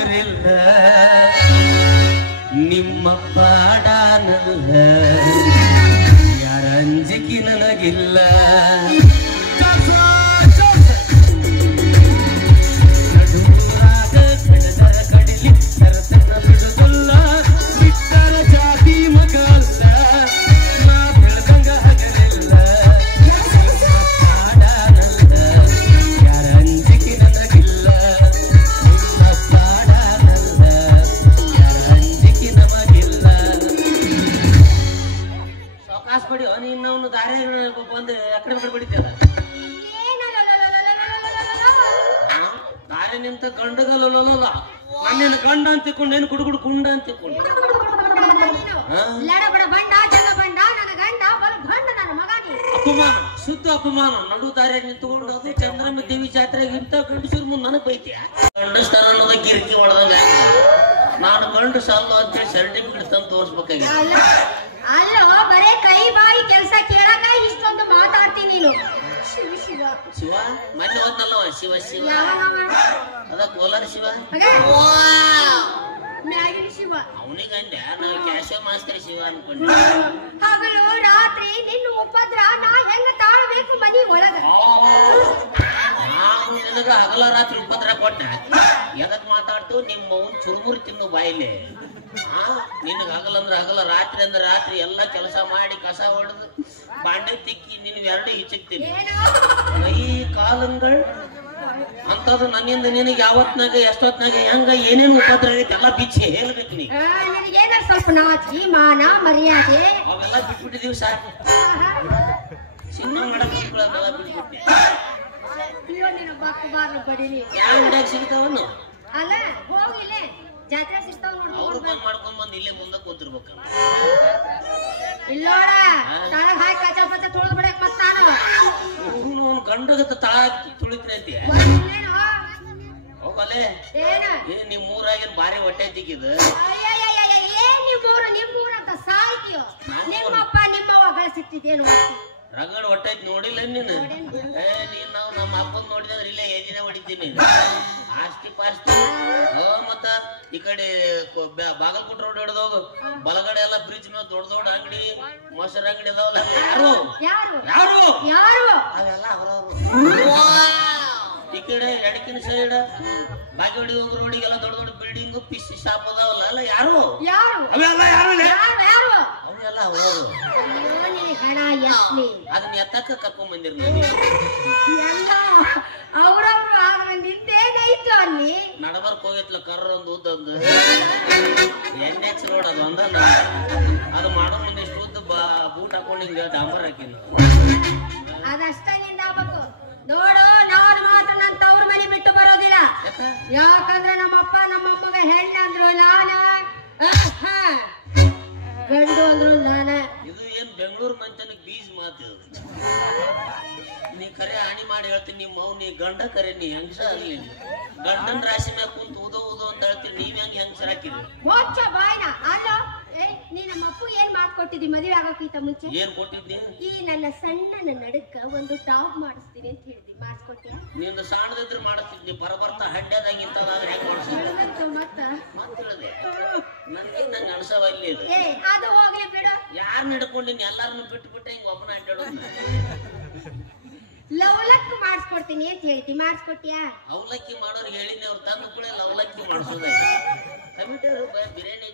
ಹಗರಿಲ್ಲ ನಿಮ್ಮ ಪಾಡಾನಲ್ಲ ಯಾರ ಅಂಜಿಕೆ ನನಗಿಲ್ಲ ನಿಂತ ಗಂಡಗಲ್ಲ ನನ್ನೇನು ಗಂಡ ಅಂತ ತಿಳ್ಕೊಂಡು ಏನು ಗುಡುಗುಡು ಗುಂಡ ಅಂತ ತಿಳ್ಕೊಂಡು ಅಪಮಾನ ಶುದ್ಧ ಅಪಮಾನ ನಡು ದಾರಿಯಾಗಿ ನಿಂತುಕೊಂಡು ಅದೇ ಚಂದ್ರಮ್ಮ ದೇವಿ ಜಾತ್ರೆಗೆ ಇಂಥ ಗಂಡಸೂರ್ ಮುಂದೆ ನನಗೆ ಬೈತೀಯ ಗಂಡಸ್ತಾನ ಅನ್ನೋದ ಕಿರಿಕಿ ಹೊಡೆದಾಗ ನಾನು ಗಂಡು ಸಾಲ ಅಂತೇಳಿ ಸರ್ಟಿಫಿಕೇಟ್ ತಂದು ತೋರಿಸ್ಬೇಕಾಗಿತ್ತು ಅಲ್ಲೋ ಬರೇ ಕೈ ಬಾಯಿ ಕೆಲಸ ಕೇಳಾಕ ಇಷ್ಟೊಂದು ಮಾತಾಡ್ತೀನಿ ನೀನು ಶಿವ ಶಿವ ಶಿವ ಮೊನ್ನೆ ಹೋದ್ನಲ್ಲವ ಶಿವ ಶಿವ ಅದ ಕೋಲಾರ ಶಿವ ಮ್ಯಾಗಿನ ಶಿವ ಅವನಿಗೆ ಅಂದೆ ನಾವು ಕ್ಯಾಶೋ ಮಾಸ್ತರ ಶಿವ ಅನ್ಕೊಂಡೆ ಹಗಲು ರಾತ್ರಿ ನಿನ್ನ ಉಪದ್ರ ನಾ ಹೆಂಗ ತಾಳ್ಬೇಕು ಮನಿ ಒಳಗ ನಿನಗ ಹಗಲ ರಾತ್ರಿ ಉಪದ್ರ ಕೊಟ್ಟ ಎದಕ್ ಮಾತಾಡ್ತು ನಿಮ್ಮ ಅವ್ನ್ ಚುರುಮುರಿ ತಿನ್ನು ಬಾಯಿಲೆ ನಿನಗ ಹಗಲಂದ್ರ ಹಗಲ ರಾತ್ರಿ ಅಂದ್ರ ರಾತ್ರಿ ಎಲ್ಲಾ ಕೆಲಸ ಮಾಡಿ ಕಸ ಹೊಡೆದು ಬಾಂಡೆ ತಿಕ್ಕಿ ನಿನ್ಗೆ ಎರಡು ಹಿಚ್ಚಕ್ತೀನಿ ಈ ಕಾಲಂಗಳು ಅಂತದು ನನ್ನಿಂದ ನಿನಗೆ ಯಾವತ್ನಾಗ ಎಷ್ಟೊತ್ನಾಗ ಹೆಂಗ ಏನೇನು ಉಪದ್ರ ಆಗೈತಿ ಎಲ್ಲ ಬಿಚ್ಚಿ ಹೇಳ್ಬೇಕು ನೀ ಸ್ವಲ್ಪ ನಾಚಿ ಮಾನ ಮರ್ಯಾದೆ ಅವೆಲ್ಲ ಬಿಟ್ಬಿಟ್ಟಿದೀವಿ ಸಾಕು ಸಿನಿಮಾ ಮಾಡಕ್ ಬಿಟ್ಬಿಟ್ಟೆ ಯಾವ ಅಂಗಡಿಯಾಗ ಸಿಗ್ತಾವನು ಅಲ್ಲ ಹೋಗಿಲ್ಲ ಜಾತ್ರೆ ಸಿಗ್ತಾವ ಅವ್ರು ಬಂದ್ ಮಾಡ್ಕೊಂಡ್ ಬಂದ್ ಇಲ್ಲೇ ಮುಂದೆ ಕೂತಿರ್ಬೇಕ ಇಲ್ಲೋಡ ತಳಗ ಹಾಕಿ ಕಚ ಪಚ ತೊಳೆದು ಬಿಡಕ್ ಮತ್ತ ನಾನು ಗಂಡಗತ್ತ ತಳ ತುಳಿತ್ರಿ ಅಂತೀಯ ಹೋಗಲೆ ಏನ್ ನಿಮ್ ಊರಾಗಿನ್ ಬಾರಿ ಹೊಟ್ಟೆ ತಿಕ್ಕಿದ ನಿಮ್ಮೂರ ಅಂತ ಸಾಯ್ತೀಯೋ ನಿಮ್ಮಪ್ಪ ನಿಮ್ಮವ್ವ ಗಳಿಸಿದ್ದೇನು ರಗಡ್ ಹೊಟ್ಟೆ ನೋಡಿಲ್ಲ ನೀನು ನೀನ್ ನಾವು ನಮ್ಮ ಅಪ್ಪನ್ ನೋಡಿದ್ರೆ ಇಲ್ಲೇ ಏಜಿನ ಹೊಡಿತೀನಿ ಆಸ್ತಿ ಪಾಸ್ತಿ ಮತ್ತ ಈ ಕಡೆ ಬಾಗಲಕೋಟೆ ರೋಡ್ ಹಿಡ್ದೋಗು ಬಲಗಡೆ ಎಲ್ಲ ಬ್ರಿಡ್ಜ್ ಮೇಲೆ ದೊಡ್ಡ ದೊಡ್ಡ ಅಂಗಡಿ ಮೊಸರು ಅಂಗಡಿ ಅದಾವಲ್ಲ ಯಾರು ಅವೆಲ್ಲ ಅವ್ರವ್ರು ಈ ಕಡೆ ಎಡಕಿನ ಸೈಡ್ ಬಾಗೇವಾಡಿ ಹೋಗೋ ರೋಡಿಗೆಲ್ಲ ದೊಡ್ಡ ದೊಡ್ಡ ಬಿಲ್ಡಿಂಗ್ ಪಿಸ್ ಶಾಪ್ ಅದಾವಲ್ಲ ಅಲ್ಲ ಯಾರು ಅವೆಲ್ಲ ಯಾರು ಅವೆಲ್ಲ ಅವರು ಅದನ್ನ ಎತ್ತಕ್ಕ ಕರ್ಕೊಂಡ್ ಬಂದಿರ್ ನಡಬರ್ಕ್ ಹೋಗಿತ್ಲ ಕರ್ರ ಒಂದು ಉದ್ದೊಂದು NX ರೋಡ್ ಅದು ಒಂದ ಅದು ಮಾಡೋ ಮುಂದೆ ಎಷ್ಟು ಉದ್ದ ಬೂಟ್ ಹಾಕೊಂಡು ಹಿಂಗ ಡಾಂಬರ್ ಹಾಕಿನ ಅದಷ್ಟ ನಿಂದ ಆಗ್ಬೇಕು ನೋಡು ನಾವು ಮಾತ್ರ ನನ್ನ ತವ್ರ ಮನೆ ಬಿಟ್ಟು ಬರೋದಿಲ್ಲ ಯಾಕಂದ್ರೆ ನಮ್ಮಪ್ಪ ನಮ್ಮಮ್ಮಗ ಹೆಣ್ಣ ಅಂದ್ರು ನಾನ ಗಂಡು ಅಂದ್ರು ನಾನ ಇದು ಏನ್ ಬೆಂಗಳೂರು ಮಂಚನಿಗೆ ಬೀಜ ಮಾತು ನೀ ಕರೆ ಹಾನಿ ಮಾಡಿ ಹೇಳ್ತೀನಿ ನಿಮ್ಮ ಮೌ ನೀ ಗಂಡ ಕರೆ ನೀ ಹೆಂಗಸ ಅಲ್ಲಿ ಗಂಡನ ರಾಶಿ ಮ್ಯಾಗ ಕುಂತ ಉದೋ ಅಂತ ಹೇಳ್ತೀನಿ ನೀವ್ ಹೆಂಗಸರ ಹಾಕಿದ್ರಿ ಮೋಚ ಬಾಯ್ನ ಅಲ್ಲ ನೀ ನಮ್ಮ ಅಪ್ಪು ಏನ್ ಮಾತು ಕೊಟ್ಟಿದ್ದಿ ಮದುವೆ ಆಗೋಕ್ಕಿಂತ ಮುಂಚೆ ಏನ್ ಕೊಟ್ಟಿದ್ದಿ ಈ ನನ್ನ ಸಣ್ಣನ ನಡಕ ಒಂದು ಟಾಪ್ ಮಾಡಿಸ್ತೀನಿ ಅಂತ ಹೇಳಿದ್ವಿ ಮಾಡಿಸ್ಕೊಟ್ಟಿಯ ನಿಂದು ಸಣ್ಣದಿದ್ರೆ ಮಾಡಿಸ್ತಿದ್ನಿ ಬರಬರ್ತಾ ಹಡ್ಡದಾಗಿಂತದಾದ್ರೆ ಹೆಂಗ್ ಮಾಡಿಸ್ತೀನಿ ಮತ್ತೆ ನನಗೆ ನಂಗೆ ಅನ್ಸವ ಇಲ್ಲಿ ಅದು ಹೋಗ್ಲಿ ಬಿಡು ಯಾರು ನಡ್ಕೊಂಡಿನಿ ಎಲ್ಲಾರನ್ನು ಬಿಟ್ಟು ಬಿಟ್ಟು ಹಿಂಗ ಒಬ್ಬನ ಅಡ್ಡಾಡೋದು ಲವಲಕ್ಕಿ ಮಾಡಿಸ್ಕೊಡ್ತೀನಿ ಅಂತ ಹೇಳ್ತಿ ಮಾಡಿಸ್ಕೊಟ್ಟಿಯಾ ಅವಲಕ್ಕಿ ಮಾಡೋರು ಹೇಳಿನಿ ಅವ್ರು ತಂದು ಕೂಡ ಲವಲಕ್ಕಿ ಮಾಡಿಸೋದ ಕಮಿಟರ್ ಬಿರಿಯಾನಿ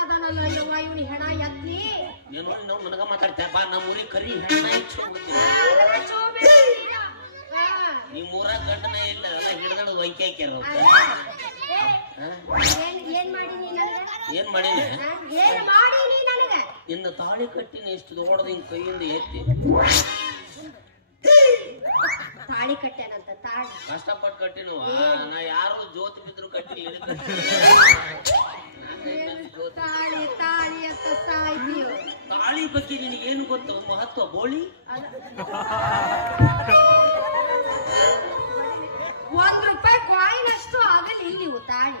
ಅದಾನಲ್ಲ ಯವ್ವ ಇವನಿ ಹೆಣ ಎತ್ಲಿ ಏನೋ ನಾವು ನನಗ ಮಾತಾಡ್ತಾ ಬಾ ನಮ್ಮ ಊರಿಗೆ ಕರಿ ಹೆಣ ಹೆಚ್ಚು ನಿಮ್ಮ ಊರಾಗ ಗಂಡನೇ ಇಲ್ಲ ಎಲ್ಲ ಹಿಡ್ದಳು ವೈಕಿ ಹಾಕ್ಯಾರ ಏನ್ ಮಾಡೀನಿ ಇನ್ನು ತಾಳಿ ಕಟ್ಟಿನಿ ಎಷ್ಟು ದೊಡ್ಡದ ಹಿಂಗ್ ಕೈಯಿಂದ ಎತ್ತಿ ತಾಳಿ ಕಟ್ಟ್ಯಾನಂತ ತಾಳಿ ಕಷ್ಟಪಟ್ಟು ಕಟ್ಟಿನ ನಾ ಯಾರು ಜೋತ್ ಬಿದ್ರು ಕಟ್ಟಿಲ್ಲ ತಾಳಿ ತಾಳಿ ಅಂತ ಸಾಯ್ತೀಯೋ ತಾಳಿ ಬಗ್ಗೆ ನಿನಗೆ ಏನು ಗೊತ್ತು ಮಹತ್ವ ಬೋಳಿ ₹1 ಕಾಯಿನ್ ಅಷ್ಟು ಆಗಲಿ ನೀವು ತಾಳಿ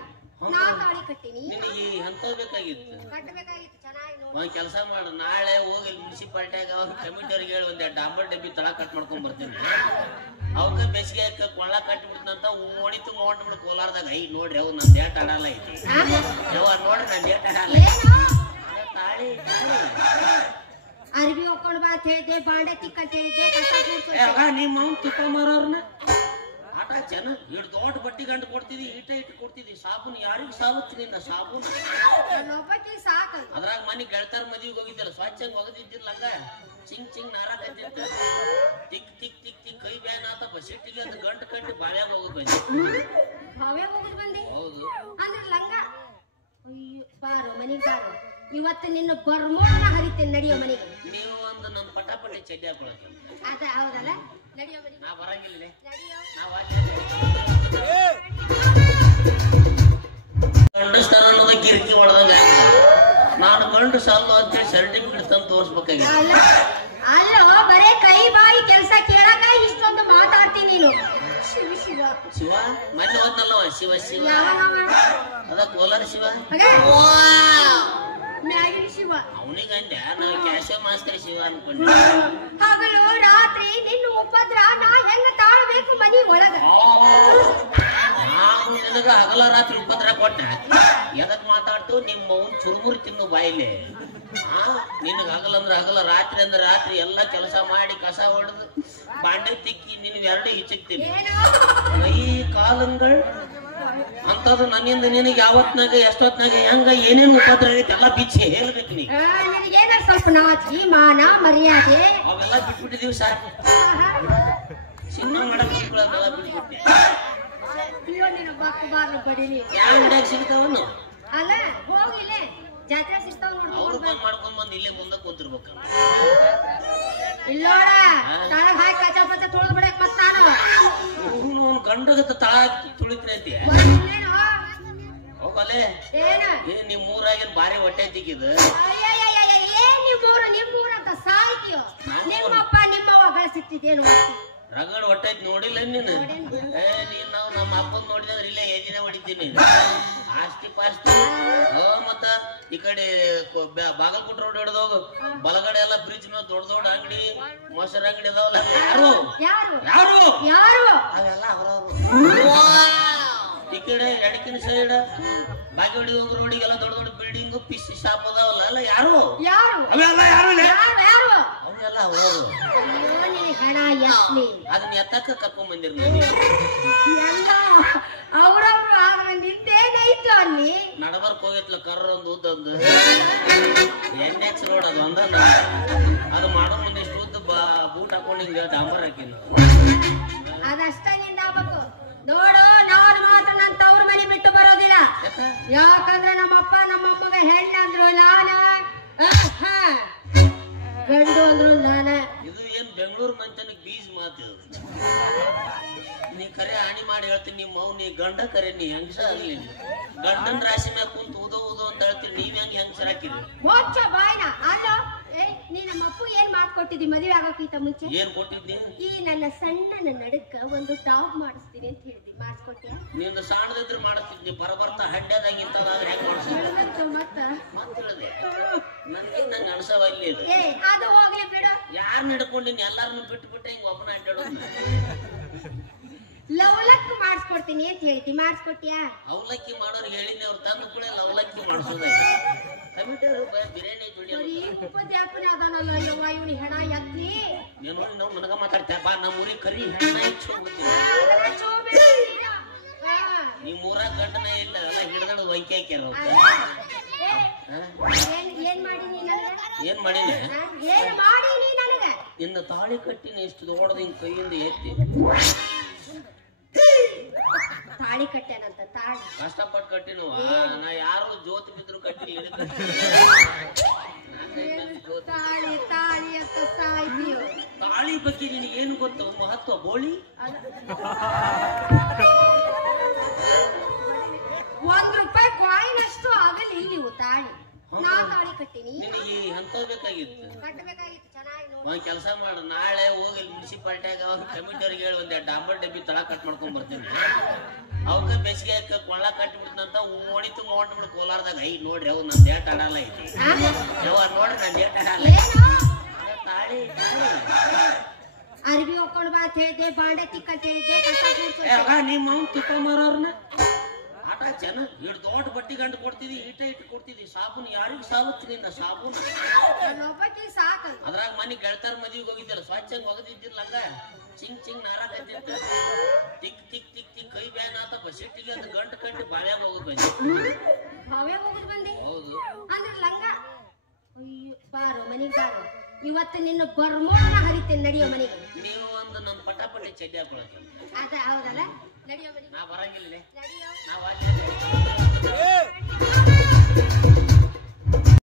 ನಾ ತಾಳಿ ಕಟ್ಟಿನಿ ನಿನಗೆ ಅಂತ ಬೇಕಾಗಿತ್ತು ಕಟ್ಟಬೇಕಾಗಿತ್ತು ಚೆನ್ನಾಗಿ ನೋಡಿ ಒಂದ್ ಕೆಲಸ ಮಾಡು ನಾಳೆ ಹೋಗಿ ಮುನ್ಸಿಪಾಲಿಟಿಯಾಗ ಅವ್ರ ಕಮಿಟಿಯವ್ರಿಗೆ ಹೇಳಿ ಒಂದ್ ಡಾಂಬರ್ ಡಬ್ಬಿ ತಳ ಕಟ್ ಮಾಡ್ಕೊಂಡ್ ಬರ್ತೀನಿ ಅವಕ್ಕೆ ಬೇಸಿಗೆ ಕೊಳ್ಳ ಕಟ್ಟಿಬಿಡ್ತಂತ ಓಣಿ ತುಂಬ ಹೊಂಟ್ಬಿಡು ಕೋಲಾರದಾಗ ಐ ನೋಡ್ರಿ ಅವ್ ನನ್ ಡೇಟ್ ಆಡಲ್ಲ ಐತಿ ಯಾವ ನೋಡ್ರಿ ನನ್ ಡೇಟ್ ಆಡಲ್ಲ ತಾಳಿ ಅರ್ಬಿ ಹಾಕೊಂಡ್ ಬಾ ಹೇಳಿದ್ದೆ ಬಾಂಡೆ ತಿಕ್ಕಂತ ಹೇಳಿದ್ದೆ ನಿಮ್ಮ ಅವ್ನು ತುಪ್ಪ ಮಾರವ್ರನ್ನ ಆಟ ಜನ ಇಟ್ಟು ದೊಡ್ಡ ಬಟ್ಟಿ ಗಂಟು ಕೊಡ್ತಿದ್ದಿ ಇಟ್ಟು ಕೊಡ್ತಿದ್ದಿ ಸಾಬೂನ್ ಯಾರಿಗೂ ಸಾಲುತ್ತಿ ನಿಂದ ಸಾಬೂನ್ ಅದ್ರಾಗ ಮನೆ ಗೆಳತಾರ ಮದ್ವಿಗೆ ಹೋಗಿದ್ದಲ್ಲ ಸ್ವಚ್ಛಂಗ್ ಒಗದಿದ್ದಿಲ್ಲ ಹಂಗ ಚಿಂಗ್ ನಾರಾಕ ತಿಕ್ ತಿಕ್ ತಿಕ್ ತಿಕ್ ಕೈ ಬ್ಯಾನ್ ಆತ ಬಸಿಟ್ಟಿಗೆ ಅಂತ ಗಂಟು ಕಟ್ಟಿ ಬಾಳ್ಯಾಗ ಹೋಗುದ್ ಬಂದಿ ಹೌದು ಅಂದ್ರೆ ಲಂಗ ಅಯ್ಯೋ ಬಾರು ಮನಿಗ್ ಬಾರು ಇವತ್ತು ನಿನ್ನ ಬರ್ಮೋಣ ಹರಿತೇನೆ ನಡಿಯೋ ಮನೆಗೆ ನೀವು ಒಂದು ನಮ್ಮ ಪಟಾಪಟಿ ಚಡ್ಡಿ ಹಾಕೊಳಕ್ಕೆ ಅದ ಹೌದಲ್ಲ ನಡಿಯೋ ಮನೆಗೆ ನಾ ಬರಂಗಿಲ್ಲ ಗಂಡಸ್ತಾನ ಅನ್ನೋದ ಕಿರಿಕಿ ಹೊಡೆದಾಗ ನಾನು ಗಂಡು ಸಾಲು ಅಂತೇಳಿ ಸರ್ಟಿಫಿಕೇಟ್ ತಂದು ತೋರಿಸ್ಬೇಕಾಗಿತ್ತು ಅಲ್ಲೋ ಬರೇ ಕೈ ಬಾಯಿ ಕೆಲಸ ಕೇಳಾಕ ಇಷ್ಟೊಂದು ಮಾತಾಡ್ತೀನಿ ನೀನು ಶಿವ ಶಿವ ಶಿವ ಮೊನ್ನೆ ಹೋದ್ನಲ್ಲವ ಶಿವ ಶಿವ ಅದ ಕೋಲಾರ ಶಿವ ಮ್ಯಾಗಿನ ಶಿವ ಅವನಿಗೆ ಅಂದೆ ನಾವು ಕ್ಯಾಶೋ ಮಾಸ್ತರ ಶಿವ ಅನ್ಕೊಂಡೆ ಹಗಲು ರಾತ್ರಿ ನಿನ್ನ ಉಪದ್ರ ನಾ ಹೆಂಗ ತಾಳ್ಬೇಕು ಮನಿ ಒಳಗ ನಾನು ನಿನಗ ಹಗಲ ರಾತ್ರಿ ಉಪದ್ರ ಕೊಟ್ಟ ಎದಕ್ ಮಾತಾಡ್ತು ನಿಮ್ಮ ಅವ್ನು ಚುರುಮುರಿ ತಿನ್ನು ಬಾಯಿಲೆ ನಿನಗ ಹಗಲಂದ್ರ ಹಗಲ ರಾತ್ರಿ ಅಂದ್ರ ರಾತ್ರಿ ಎಲ್ಲ ಕೆಲಸ ಮಾಡಿ ಕಸ ಹೊಡೆದು ಬಾಂಡೆ ತಿಕ್ಕಿ ನಿನಗೆ ಎರಡು ಹಿಚ್ಚಕ್ತೀನಿ ಈ ಕಾಲಂಗಳು ಅಂತದು ನನ್ನಿಂದ ನಿನಗೆ ಯಾವತ್ನಾಗ ಎಷ್ಟೊತ್ನಾಗ ಹೆಂಗ ಏನೇನು ಉಪದ್ರ ಆಗೈತಿ ಎಲ್ಲ ಬಿಚ್ಚಿ ಹೇಳ್ಬೇಕು ನೀ ನನಗೇನ ಸ್ವಲ್ಪ ನಾಚಿ ಮಾನ ಮರ್ಯಾದೆ ಅವೆಲ್ಲ ಬಿಟ್ಬಿಟ್ಟಿದೀವಿ ಸಾಕು ಸಿನಿಮಾ ಮಾಡಕ್ ಬಿಟ್ಬಿಡೋದೆಲ್ಲ ಬಿಟ್ಬಿಟ್ಟೆ ಯಾವ ಅಂಗಡಿಯಾಗ ಸಿಗ್ತಾವನು ಅಲ್ಲ ಹೋಗಿಲ್ಲ ಜಾತ್ರೆ ಸಿಗ್ತಾವ ಅವ್ರು ಬಂದ್ ಮಾಡ್ಕೊಂಡ್ ಬಂದ್ ಇಲ್ಲೇ ಮುಂದೆ ಕೂತಿರ್ಬೇಕು ಇಲ್ಲೋಡ ತಳಗ್ ಹಾಕಿ ಕಚ್ಚ ಪಚ್ಚ ತುಳಿದ್ ಬಿಡಕ್ ಮತ್ತ ನಾನು ಗಂಡಗತ್ತ ತಳ ತುಳಿತ್ರಿ ಅಂತೀಯ ಹೋಗಲೆ ಏನ್ ನಿಮ್ ಊರಾಗಿನ್ ಬಾರಿ ಹೊಟ್ಟೆ ತಿಕ್ಕಿದ ನಿಮ್ಮೂರ ಅಂತ ಸಾಯ್ತೀಯೋ ನಿಮ್ಮಪ್ಪ ನಿಮ್ಮವ್ವ ಗಳಿಸಿದ್ದೇನು ರಗಡ್ ಹೊಟ್ಟೆ ನೋಡಿಲ್ಲ ನೀನು ನೀನ್ ನಾವು ನಮ್ಮ ಅಪ್ಪನ್ ನೋಡಿದ್ರೆ ಇಲ್ಲೇ ಏದಿನ ಹೊಡಿತೀನಿ ಆಸ್ತಿ ಪಾಸ್ತಿ ಮತ್ತ ಈ ಕಡೆ ಬಾಗಲಕೋಟೆ ರೋಡ್ ಹಿಡ್ದೋಗು ಬಲಗಡೆ ಎಲ್ಲ ಬ್ರಿಡ್ಜ್ ಮೇಲೆ ದೊಡ್ಡ ಅಂಗಡಿ ಮೊಸರು ಅಂಗಡಿ ಅದಾವಲ್ಲ ಯಾರು ಅವೆಲ್ಲ ಅವ್ರವ್ರು ಈ ಕಡೆ ಎಡಕಿನ ಸೈಡ್ ಬಾಗೇವಾಡಿ ಹೋಗೋ ರೋಡಿಗೆಲ್ಲ ದೊಡ್ಡ ದೊಡ್ಡ ಬಿಲ್ಡಿಂಗ್ ಪಿಸ್ ಶಾಪ್ ಅದಾವಲ್ಲ ಅಲ್ಲ ಯಾರು ಅವೆಲ್ಲ ಯಾರು ಅವೆಲ್ಲ ಅವ್ರವ್ರು ಅದನ್ನ ಎತ್ತಕ್ಕ ಕರ್ಕೊಂಡ್ ಬಂದಿರ್ ಅವ್ರವ್ರು ಆದ್ರೆ ನಿಂದೇನೈತು ಅಲ್ಲಿ ನಡಬರ್ಕ್ ಹೋಗಿತ್ಲ ಕರ್ರ ಒಂದು ಉದ್ದೊಂದು NX ರೋಡ್ ಅದು ಒಂದ ಅದು ಮಾಡೋ ಮುಂದೆ ಇಷ್ಟು ಉದ್ದ ಬೂಟ್ ಹಾಕೊಂಡು ಹಿಂಗ ಡಾಂಬರ್ ಹಾಕಿನ ಅದಷ್ಟ ನಿಂದ ಆಗ್ಬೇಕು ನೋಡು ನಾವು ಮಾತ್ರ ನನ್ನ ತವ್ರ ಮನೆ ಬಿಟ್ಟು ಬರೋದಿಲ್ಲ ಯಾಕಂದ್ರೆ ನಮ್ಮಪ್ಪ ನಮ್ಮಮ್ಮಗ ಹೆಣ್ಣ ಅಂದ್ರು ನಾನ ಗಂಡು ಅಂದ್ರು ನಾನ ಇದು ಏನ್ ಬೆಂಗಳೂರು ಮಂಚನಿಗೆ ಬೀಜ್ ಮಾತು ನೀ ಕರೆ ಹಾನಿ ಮಾಡಿ ಹೇಳ್ತೀನಿ ನಿಮ್ಮ ಮೌ ನೀ ಗಂಡ ಕರೆ ನೀ ಹೆಂಗಸ ಅಲ್ಲಿ ಗಂಡನ ರಾಶಿ ಮ್ಯಾಗ ಕುಂತು ಉದೋ ಅಂತ ಹೇಳ್ತೀನಿ ನೀವ್ ಹೆಂಗಸರ್ ಹಾಕಿದ್ರಿ ಮೋಚ ಬಾಯ್ನ ಅಲ್ಲ ನೀ ನಮ್ಮ ಅಪ್ಪು ಏನ್ ಮಾತು ಕೊಟ್ಟಿದ್ದಿ ಮದುವೆ ಆಗೋಕ್ಕಿಂತ ಮುಂಚೆ ಏನ್ ಕೊಟ್ಟಿದ್ದಿ ಈ ನನ್ನ ಸಣ್ಣನ ನಡಕ ಒಂದು ಟಾಪ್ ಮಾಡಿಸ್ತೀನಿ ಅಂತ ಹೇಳಿದ್ದಿ ಮಾಡಿಸ್ಕೊಟ್ಟೆ ನಿಂದು ಸಣ್ಣದಿದ್ರೆ ಮಾಡಿಸ್ತಿದ್ನಿ ಬರ್ತಾ ಹಡ್ಡದಾಗಿಂತದಾದ್ರೆ ಹೆಂಗ್ ಮಾಡಿಸ್ತೀನಿ ಮತ್ತ ನಂಗೆ ಅನ್ಸವಲ್ಲಿ ಅದು ಹೋಗ್ಲಿ ಬಿಡು ಯಾರನ್ನ ಹಿಡ್ಕೊಂಡಿನಿ ಎಲ್ಲಾರನ್ನು ಬಿಟ್ಟು ಹಿಂಗ ಒಬ್ಬನ ಅಡ್ಡಾಡೋದು ಲವಲಕ್ಕಿ ಮಾಡಿಸ್ಕೊಡ್ತೀನಿ ಅಂತ ಹೇಳ್ತಿ ಮಾಡಿಸ್ಕೊಟ್ಯಾ ಅವಲಕ್ಕಿ ಮಾಡೋರು ಹೇಳಿನಿ ಅವ್ರು ತಂದು ಕೂಡ ಲವಲಕ್ಕಿ ಮಾಡಿಸೋದ ಕಮಿಟರ್ ಬಿರಿಯಾನಿ ಉಪದ್ಯಾಪನೆ ಅದಾನಲ್ಲ ಯವ್ವ ಇವನಿ ಹೆಣ ಎತ್ತಿ ನೀನು ನಾವು ನನಗ ಮಾತಾಡ್ತೇವೆ ಬಾ ನಮ್ಮ ಊರಿಗೆ ಕರಿ ನಿಮ್ಮ ಊರಾಗ ಗಂಡನೇ ಇಲ್ಲ ಎಲ್ಲ ಹಿಡ್ದಳು ವೈಕಿ ಹಾಕ್ಯಾರ ಏನ್ ಮಾಡೀನಿ ಏನ್ ಮಾಡಿನ ಏನ್ ಮಾಡೀನಿ ನನಗ ಇನ್ನು ತಾಳಿ ಕಟ್ಟಿನ ಎಷ್ಟು ದೊಡ್ಡದ ಹಿಂಗ್ ಕೈಯಿಂದ ಎತ್ತಿ ತಾಳಿ ಕಟ್ಟ್ಯಾನಂತ ತಾಳಿ ಕಷ್ಟಪಟ್ಟು ಕಟ್ಟಿನ ನಾ ಯಾರು ಜೋತ್ ಬಿದ್ರು ಕಟ್ಟಿಲ್ಲ ತಾಳಿ ತಾಳಿ ಅಂತ ಸಾಯ್ತೀಯೋ ತಾಳಿ ಬಗ್ಗೆ ನಿನಗೆ ಏನು ಗೊತ್ತು ಮಹತ್ವ ಬೋಳಿ ₹1 ಕಾಯಿನ್ ಅಷ್ಟು ಆಗಲಿ ನೀವು ತಾಳಿ ನಾ ತಾಳಿ ಕಟ್ಟಿನಿ ನಿನಗೆ ಎಂತ ಬೇಕಾಗಿತ್ತು ಕಟ್ಟಬೇಕಾಗಿತ್ತು ಚೆನ್ನಾಗಿ ನೋಡಿ ಒಂದ್ ಕೆಲಸ ಮಾಡು ನಾಳೆ ಹೋಗಿ ಮುನ್ಸಿಪಾಲಿಟಿಯಾಗ ಅವ್ರ ಕಮಿಟಿಯವ್ರಿಗೆ ಹೇಳಿ ಒಂದ್ ಡಾಂಬರ್ ಡಬ್ಬಿ ತಳ ಕಟ್ ಮಾಡ್ಕೊಂಡ್ ಬರ್ತೀನಿ ಅವಕ್ಕ ಬೇಸಿಗೆ ಕೊಳ್ಳ ಕಟ್ಟಿಬಿಡ್ತಂತ ಓಣಿ ತುಂಬ ಹೊಂಟ್ಬಿಡು ಕೋಲಾರದಾಗ ಐ ನೋಡ್ರಿ ಅವ್ ನನ್ ಡೇಟ್ ಆಡಲ್ಲ ಐತಿ ಯಾವ ನೋಡ್ರಿ ನನ್ ಡೇಟ್ ಆಡಲ್ಲ ತಾಳಿ ಅರ್ಬಿ ಹೋಗ್ಕೊಂಡ್ ಬಾ ಅಂತ ಹೇಳಿದ್ದೆ, ಬಾಂಡೆ ತಿಕ್ಕ ಅಂತ ಹೇಳಿದ್ದೆ, ಕಸ ಕೂಡ್ಸೋದು. ನಿಮ್ಮ ಅವ್ನು ತುಪ್ಪ ಮಾರೋರ್ನ ಆಟ ಜನ ಇಟ್ಟು ದೊಡ್ಡ ಬಟ್ಟಿ ಗಂಟು ಕೊಡ್ತಿದ್ದಿ, ಇಟ್ಟು ಕೊಡ್ತಿದ್ದಿ. ಸಾಬೂನು ಯಾರಿಗೂ ಸಾಲುತ್ತಿ ನಿನ್ನ ಸಾಬೂನು? ಒಬ್ಬಕ್ಕೆ ಸಾಕು. ಅದ್ರಾಗ ಮನೆ ಗೆಳತಾರ ಮದುವೆಗೆ ಹೋಗಿದ್ದಲ್ಲ, ಸ್ವಚ್ಛಂಗ್ ಒಗದಿದ್ದಿಲ್ಲ ಹಂಗ ಚಿಂಗ್ ಚಿಂಗ್ ನಾರಾಕತ್ತಿತ್ತು. ತಿಕ್ ತಿಕ್ ತಿಕ್ ತಿಕ್ ಕೈ ಬ್ಯಾನ್ ಆತ ಬಸ್ಸಿಟ್ಟಿಗೆ ಅಂತ ಗಂಟು ಕಟ್ಟಿ ಬಾಳ್ಯಾಗ ಹೋಗುದ್ ಬಂದಿ. ಭಾವೇ ಹೋಗುದ್ ಬಂದಿ? ಹೌದು. ಅಂದ್ರೆ ಲಂಗ ಅಯ್ಯೋ ಬಾರು ಮನಿಗ್ ಬಾರು, ಇವತ್ತು ನಿನ್ನ ಬರ್ಮೋಣ ಹರಿತೇನೆ, ನಡಿಯೋ ಮನೆಗೆ. ನೀವು ಒಂದು ನನ್ನ ಪಟಾಪಟಿ ಚಡ್ಡಿ ಹಾಕೊಳಕ್ಕೆ ಅದ ಹೌದಲ್ಲ, ನಡಿಯೋ ಮನೆಗೆ. ನಾ ಬರಂಗಿಲ್ಲ, ನಡಿಯೋ. ನಾವು